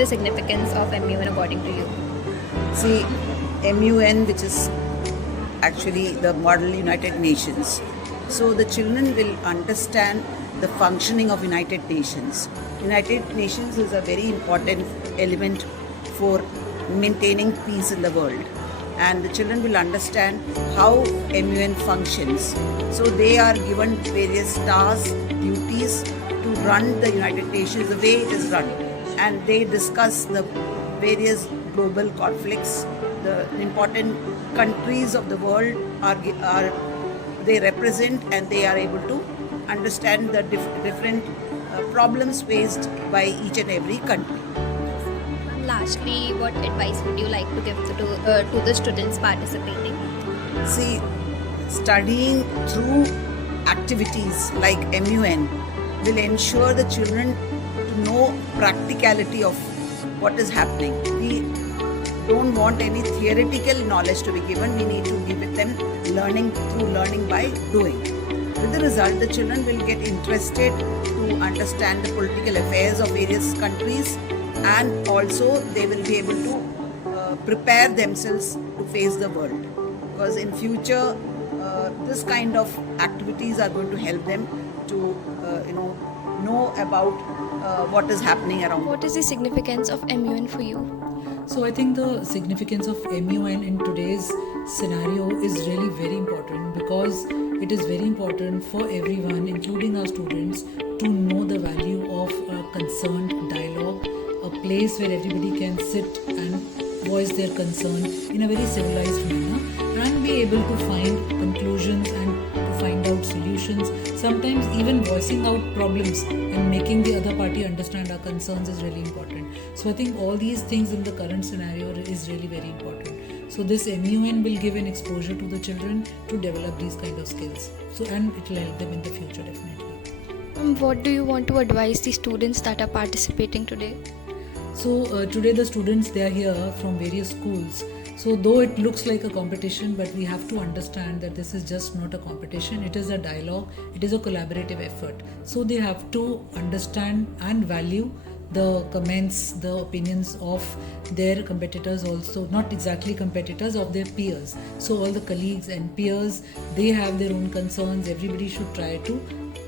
the significance of MUN according to you? See, MUN, which is actually the Model United Nations. So the children will understand the functioning of United Nations. United Nations is a very important element for maintaining peace in the world. And the children will understand how MUN functions. So they are given various tasks, duties to run the United Nations the way it is run. And they discuss the various global conflicts. The important countries of the world are they represent, and they are able to understand the different problems faced by each and every country. Lastly, what advice would you like to give to the students participating? See, studying through activities like MUN will ensure the children to know practicality of what is happening. We don't want any theoretical knowledge to be given. We need to give it them learning through learning by doing. With the result, the children will get interested to understand the political affairs of various countries, and also they will be able to prepare themselves to face the world. Because in future, this kind of activities are going to help them to know about what is happening around. What is the significance of MUN for you? So I think the significance of MUN in today's scenario is really very important, because it is very important for everyone, including our students, to know the value of a concerned dialogue, a place where everybody can sit and voice their concern in a very civilized manner and be able to find conclusions and to find out solutions. Sometimes even voicing out problems and making the other party understand our concerns is really important. So I think all these things in the current scenario is really very important. So this MUN will give an exposure to the children to develop these kind of skills. So, and it will help them in the future definitely. What do you want to advise the students that are participating today? So today the students, they are here from various schools. So though it looks like a competition, but we have to understand that this is just not a competition. It is a dialogue. It is a collaborative effort. So they have to understand and value the comments, the opinions of their competitors also, not exactly competitors, of their peers. So all the colleagues and peers, they have their own concerns. Everybody should try to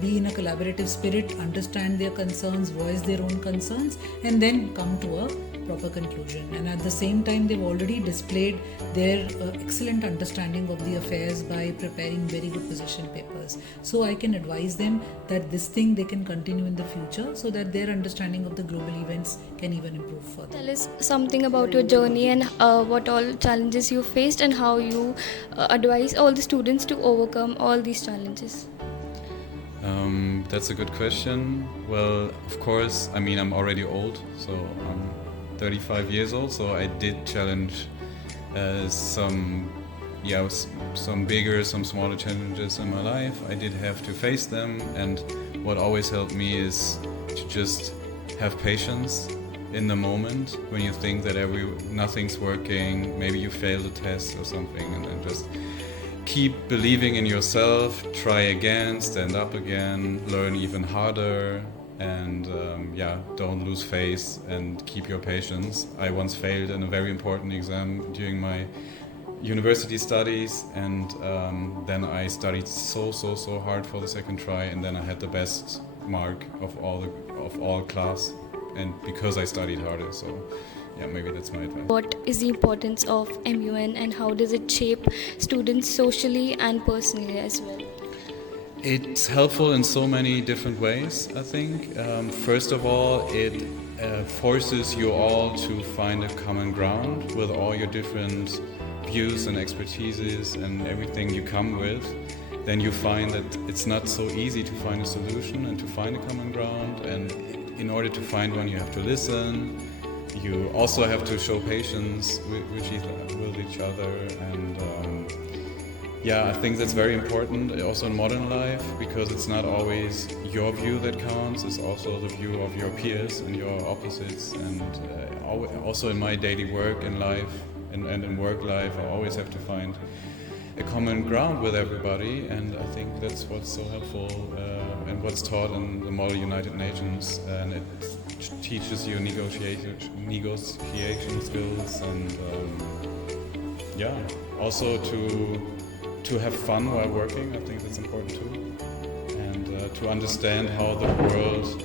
be in a collaborative spirit, understand their concerns, voice their own concerns, and then come to a proper conclusion. And at the same time, they've already displayed their excellent understanding of the affairs by preparing very good position papers. So I can advise them that this thing they can continue in the future, so that their understanding of the global events can even improve further. Tell us something about your journey and what all challenges you faced and how you advise all the students to overcome all these challenges. That's a good question. Well, of course, I mean, I'm already old, so I'm 35 years old, so I did challenge some bigger, some smaller challenges in my life. I did have to face them, and what always helped me is to just have patience in the moment when you think that nothing's working, maybe you failed a test or something, and then just keep believing in yourself, try again, stand up again, learn even harder, and don't lose faith and keep your patience. I once failed in a very important exam during my university studies, and then I studied so hard for the second try, and then I had the best mark of all class, and because I studied harder. So yeah, maybe that's my advice. What is the importance of MUN and how does it shape students socially and personally as well? It's helpful in so many different ways, I think. First of all, it forces you all to find a common ground with all your different views and expertises and everything you come with. Then you find that it's not so easy to find a solution and to find a common ground. And in order to find one, you have to listen. You also have to show patience with each other, and I think that's very important also in modern life, because it's not always your view that counts, it's also the view of your peers and your opposites. And also in my daily work in life and in work life, I always have to find a common ground with everybody, and I think that's what's so helpful and what's taught in the Model United Nations, and it teaches you negotiation skills, and yeah, also to have fun while working. I think that's important too, and to understand how the world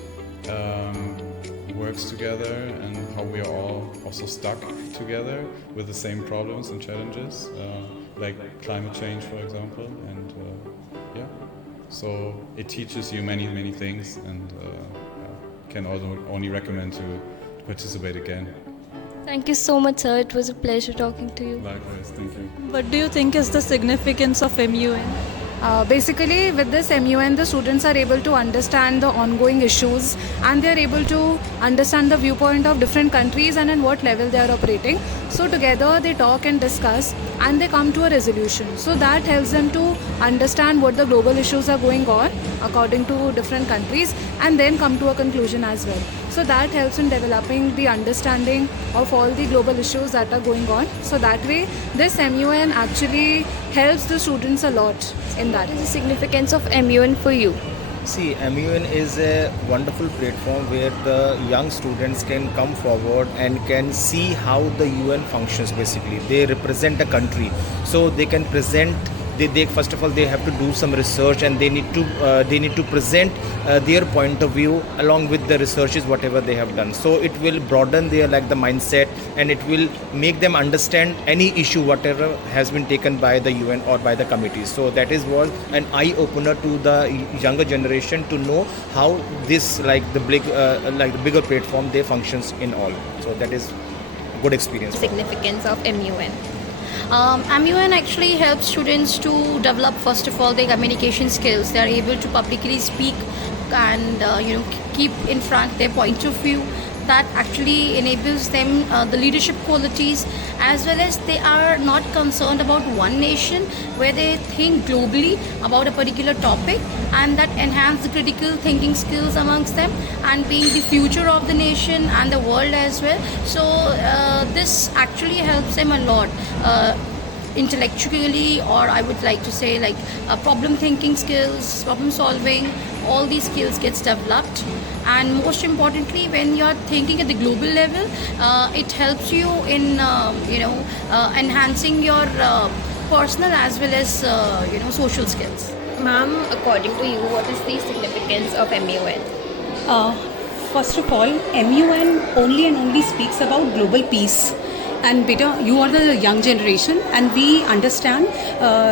works together and how we are all also stuck together with the same problems and challenges, like climate change, for example, and yeah. So it teaches you many things, and can also only recommend to participate again. Thank you so much, sir. It was a pleasure talking to you. Likewise, thank you. What do you think is the significance of MUN? Basically, with this MUN, the students are able to understand the ongoing issues, and they are able to understand the viewpoint of different countries and in what level they are operating. So together they talk and discuss, and they come to a resolution. So that helps them to understand what the global issues are going on according to different countries, and then come to a conclusion as well. So that helps in developing the understanding of all the global issues that are going on. So that way, this MUN actually helps the students a lot in that. What is the significance of MUN for you? See, MUN is a wonderful platform where the young students can come forward and can see how the UN functions. Basically, they represent a country, so they can present. They first of all they have to do some research, and they need to present their point of view along with the researches whatever they have done. So it will broaden their the mindset, and it will make them understand any issue whatever has been taken by the UN or by the committee. So that was an eye opener to the younger generation to know how this the bigger platform they functions in all. So that is good experience. Significance of MUN. MUN actually helps students to develop first of all their communication skills. They are able to publicly speak and keep in front their point of view. That actually enables them the leadership qualities, as well as they are not concerned about one nation, where they think globally about a particular topic, and that enhance the critical thinking skills amongst them, and being the future of the nation and the world as well. So this actually helps them a lot intellectually, or I would like to say problem thinking skills, problem solving, all these skills gets developed. And most importantly, when you're thinking at the global level, it helps you in enhancing your personal as well as social skills. Ma'am, according to you, what is the significance of MUN? First of all, MUN only and only speaks about global peace. And beta, you are the young generation, and we understand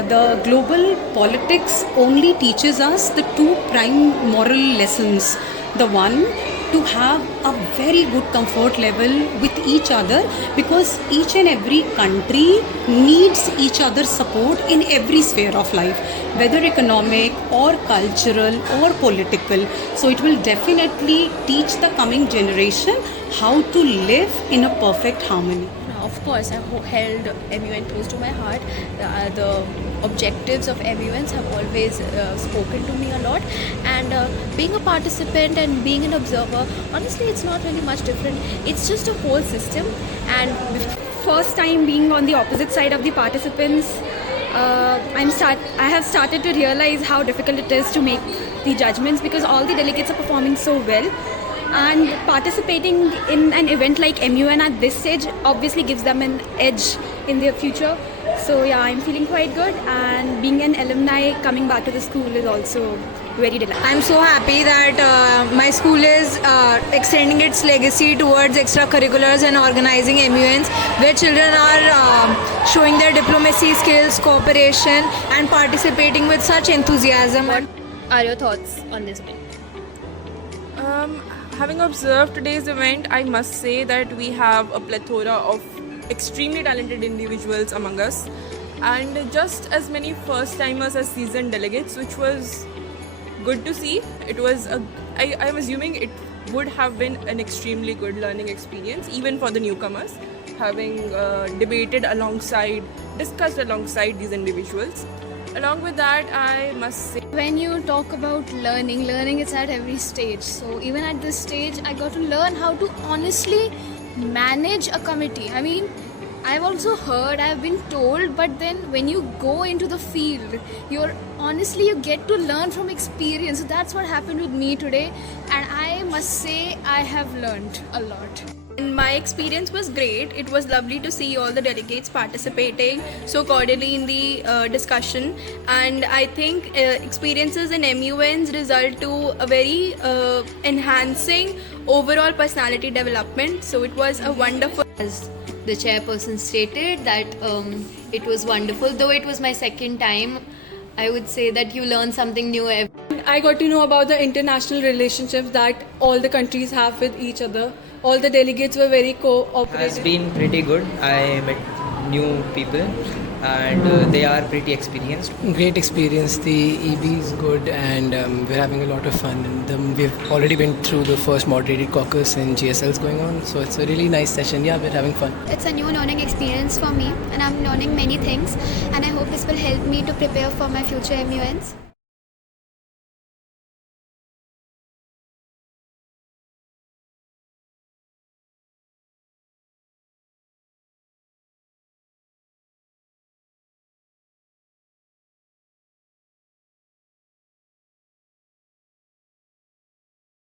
the global politics only teaches us the two prime moral lessons. The one, to have a very good comfort level with each other, because each and every country needs each other's support in every sphere of life, whether economic or cultural or political. So it will definitely teach the coming generation how to live in a perfect harmony. Of course, I've held MUN close to my heart. The objectives of MUNs have always spoken to me a lot, and being a participant and being an observer, honestly it's not really much different. It's just a whole system, and first time being on the opposite side of the participants, I have started to realize how difficult it is to make the judgments, because all the delegates are performing so well. And participating in an event like MUN at this stage obviously gives them an edge in their future. So yeah, I'm feeling quite good, and being an alumni coming back to the school is also very delightful. I'm so happy that my school is extending its legacy towards extracurriculars and organizing MUNs, where children are showing their diplomacy skills, cooperation, and participating with such enthusiasm. What are your thoughts on this event? Having observed today's event, I must say that we have a plethora of extremely talented individuals among us, and just as many first-timers as seasoned delegates, which was good to see. It was I'm assuming it would have been an extremely good learning experience, even for the newcomers, having discussed alongside these individuals. Along with that, I must say, when you talk about learning is at every stage. So even at this stage, I got to learn how to honestly manage a committee. I mean, I've also heard, I've been told, but then when you go into the field, you get to learn from experience. So that's what happened with me today, and I must say I have learned a lot. And my experience was great. It was lovely to see all the delegates participating so cordially in the discussion, and I think experiences in MUNs result to a very enhancing overall personality development. So it was a wonderful. As the chairperson stated, that it was wonderful. Though it was my second time, I would say that you learn something new every. I got to know about the international relationships that all the countries have with each other. All the delegates were very cooperative. Has been pretty good. I met new people and they are pretty experienced. Great experience. The EB is good and we're having a lot of fun. And we've already been through the first moderated caucus and GSLs going on. So it's a really nice session. Yeah, we're having fun. It's a new learning experience for me and I'm learning many things and I hope this will help me to prepare for my future MUNs.